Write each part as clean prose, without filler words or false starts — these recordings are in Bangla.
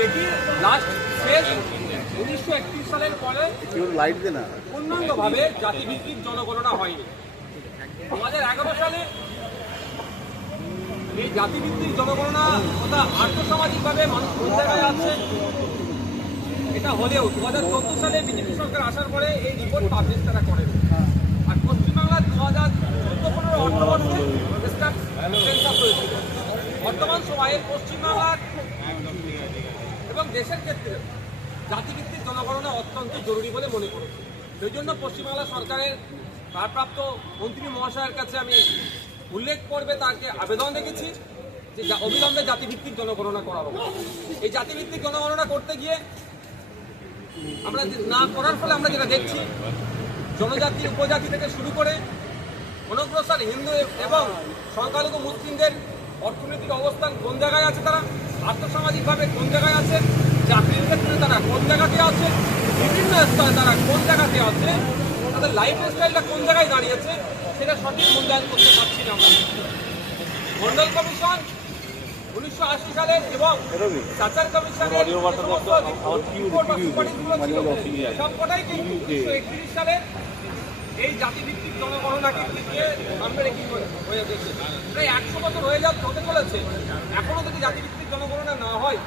দেখি লাস্ট শেষ 1931 সালের পরে পূর্ণাঙ্গভাবে জাতিভিত্তিক জনগণনা হয়নি। 2011 সালে এই জাতিভিত্তিক জনগণনা তথা আর্থসামাজিকভাবে মানুষ কোন জায়গায় আছে এটা হলেও 2014 সালে বিজেপি সরকার আসার পরে এই রিপোর্ট পাবলিশ তারা করেন। আর পশ্চিমবাংলার 2014-15 অর্থবর্ষে সেন্সাস হয়েছিল। বর্তমান সময়ে পশ্চিমবাংলার এবং দেশের ক্ষেত্রে জাতিভিত্তিক জনগণনা অত্যন্ত জরুরি বলে মনে করছি। সেই জন্য পশ্চিমবাংলা সরকারের ভারপ্রাপ্ত মন্ত্রী মহাশয়ের কাছে আমি উল্লেখ করবে তাকে আবেদন রেখেছি যে অবিলম্বে জাতিভিত্তিক জনগণনা করা হবে। এই জাতিভিত্তিক জনগণনা করতে গিয়ে আমরা না করার ফলে আমরা যেটা দেখছি, জনজাতি উপজাতি থেকে শুরু করে অনগ্রসর হিন্দু এবং সংখ্যালঘু মুসলিমদের অর্থনৈতিক অবস্থান কোন জায়গায় আছে, তারা আর্থসামাজিকভাবে কোন জায়গায় আছে, চাকরির ক্ষেত্রে তারা কোন জায়গাতে আছে, বিভিন্ন স্তরে তারা কোন জায়গাতে আছে, তাদের লাইফ স্টাইলটা কোন জায়গায় দাঁড়িয়েছে সেটা সঠিক মূল্যায়ন করতে পারছি না আমরা। মন্ডল কমিশন 1980 সালের এবং সাচার কমিশনের সবকটাই কিন্তু 1931 সালে এই জাতিভিত্তিক জনগণনাকে সামনে রেখে হয়ে গেছে। প্রায় 100 বছর হতে চলেছে, এখনো যদি জাতিভিত্তিক জনগণনা না হয়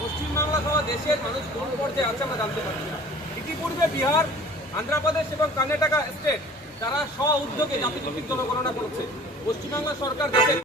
পশ্চিমবাংলা সহ দেশের মানুষ কোন পর্যায়ে আছে আমরা জানতে পারছি না। ইতিপূর্বে বিহার, আন্ধ্রপ্রদেশ এবং কর্ণাটকা স্টেট তারা স্ব উদ্যোগে জাতিভিত্তিক জনগণনা করেছে। পশ্চিমবাংলা সরকার দেশের